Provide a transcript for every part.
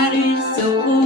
matters so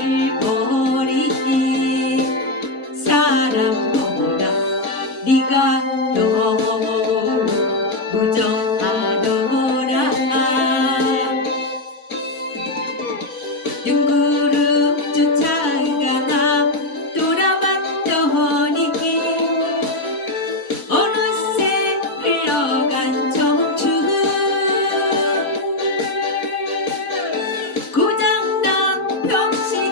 나를 버리기 사람보다 네가 더 무정하더라. 둥그룹 쫓아가 나 돌아봤더니 어느새 흘러간 청춘 고장난 병시